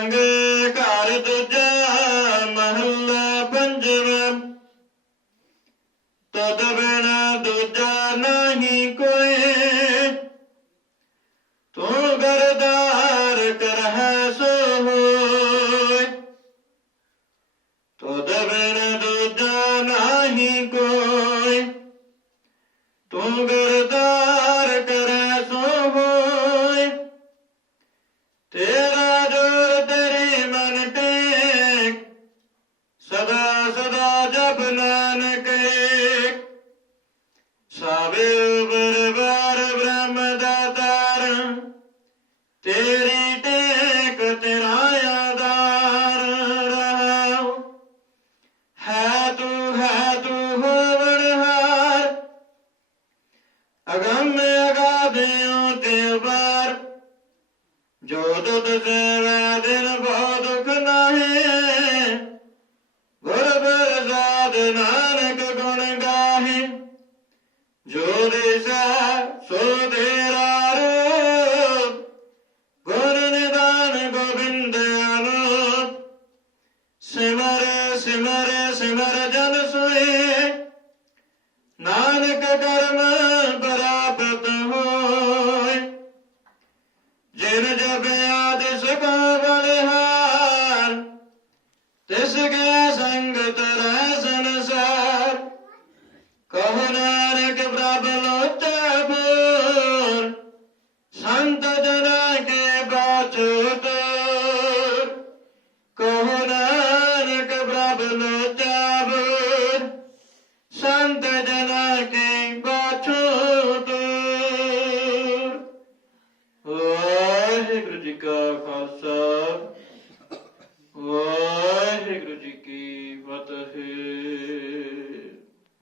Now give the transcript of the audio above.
ਰੰਗ ਘਰ ਦੂਜਾ ਮਹੱਲਾ ਪੰਜਵਾਂ। ਤਦ ਬਿਨਾ ਦੂਜਾ ਨਹੀਂ ਕੋਈ। ਤੂੰ ਗਰਦਾਰ ਕਰਹਿ ਸੋ ਹੋਇ ਤਦ ਬਿਨਾ ਦੂਜਾ ਨਹੀਂ ਕੋਈ। ਤੂੰ ਗਰਦਾਰ ਸਦਾ ਸਦਾ ਜਪ ਨਾਨਕ ਏਕ ਸਾਵੇ ਬਰਬਾਰ ਬ੍ਰਹਮ ਦਾਤਾਰ ਤੇਰੀ ਟੇਕ ਤੇਰਾ ਆਧਾਰ ਰਹਾਉ। ਹੈ ਤੂੰ ਹੈ ਤੂੰ ਹੋਵਨਹਾਰ ਅਗੰਮ ਅਗਾਧਿਓ ਤੇ ਬਾਰ ਜੋ ਤੁਧ ਸੇਵੈ ਦਿਨ ਬਹੁਤ ਦੁਖ ਨਾ ਨਾਨਕ ਗੁਣ ਗਾਹੇ, ਜੋ ਦਿਸਾ ਸੋ ਤੇਰਾ ਰੂਪ ਗੁਰ ਨਿਦਾਨ ਗੋਬਿੰਦ ਅਨੂਪ, ਸਿਮਰ ਸਿਮਰ ਸਿਮਰ ਜਨ ਸੋਏ। ਨਾਨਕ ਕਰਮ ਪ੍ਰਾਪਤ ਹੋਏ। ਜਿਨ ਜਪਿਆ ਤਿਸ ਕੋ ਬਲਿਹਾਰ, ਤਿਸ ਕੇ ਸੰਗਤ ਰਹਿ